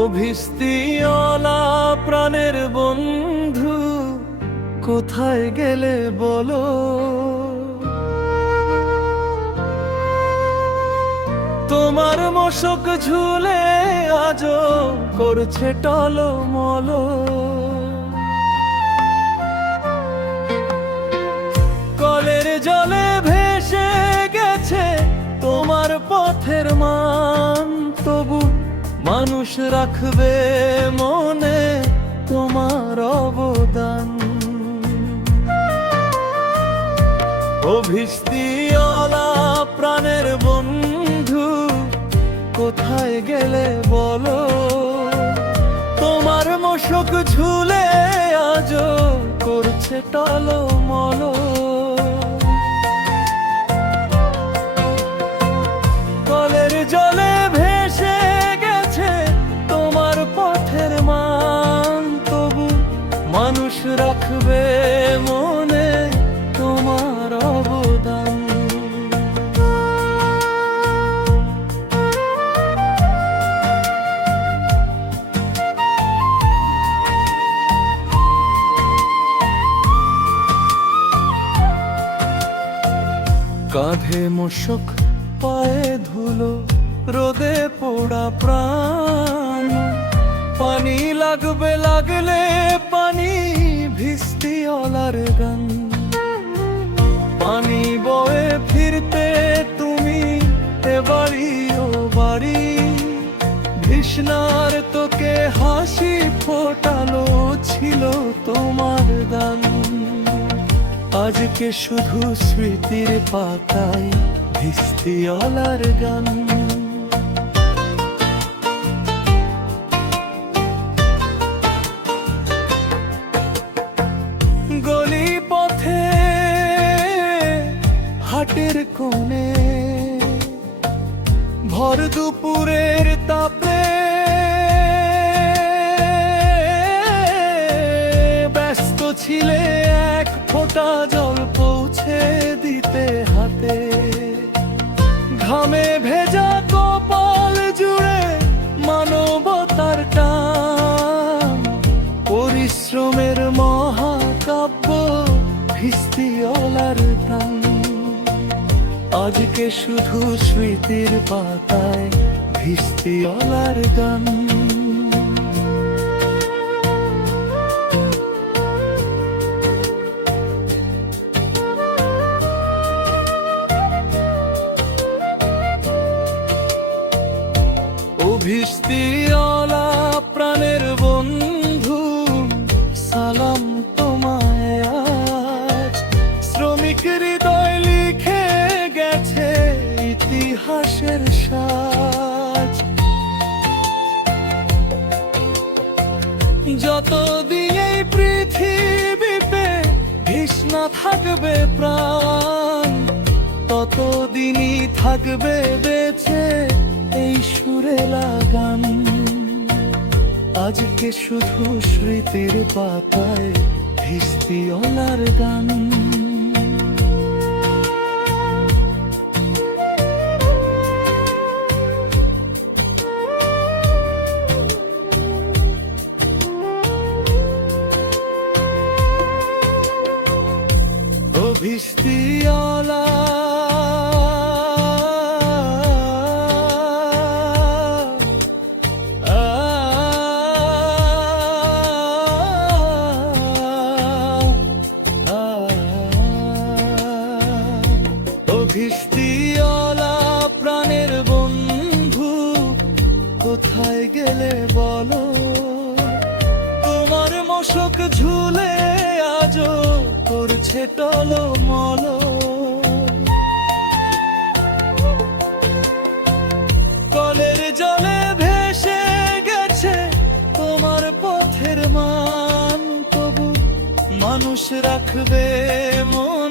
অভিস্তিওয়ালা প্রাণের বন্ধু কোথায় গেলে বলো? তোমার মশক ঝুলে আজও করছে টলমল। কলের জলে ভেসে গেছে তোমার পথের মান, তবু মানুষ রাখবে মনে তোমার অবদান। অভিস্তিওয়ালা প্রাণের বন্ধু কোথায় গেলে বলো? তোমার মশক ঝুলে আজও করছে টলমল। কলের জলে ভেসে গেছে তোমার পথের মান, তবু মানুষ রাখবে মনে তোমার অবদান। কাঁধে মশক পায়ে ধুলো, রোদে পোড়া প্রাণ। পানি লাগবে লাগলে পানি, ভিস্তিওয়ালার গান। পানি বয়ে ফিরতে তুমি এ বাড়ি ও বাড়ি, তৃষ্ণার তোকে হাসি ফোটালো ছিল তোমার দান। আজকে শুধু স্মৃতির পাতায় ভিস্তিওয়ালার গান। গলি পথে হাটের কোণে ভর দুপুরের তাপে ব্যস্ত ছিলে এক ফোঁটা জল পৌঁছে দিতে হাতে। ঘামে ভেজা কপাল জুড়ে মানবতার টান, পরিশ্রমের মহাকাব্য ভিস্তিওয়ালার প্রাণ। আজকে শুধু স্মৃতির পাতায় ভিস্তিওয়ালার গান। অভিস্তিওয়ালা প্রাণের বন্ধু সালাম তোমায় আজ। শ্রমিক হৃদয় লিখে গেছে ইতিহাসের সাজ। যতদিন এই পৃথিবীতে তৃষ্ণা থাকবে প্রাণ, ততদিনই থাকবে বেঁচে এই সুরেলা গান। আজকে শুধু স্মৃতির পাতায় ভিস্তিওয়ালার গান। ভিস্তিওয়ালা ভিস্তিওয়ালা প্রাণের বন্ধু কোথায় গেলে বলো? তোমার মশক ঝুলে আজও করছে টলমল। কলের জলে ভেসে গেছে তোমার পথের মান, তবু মানুষ রাখবে মনে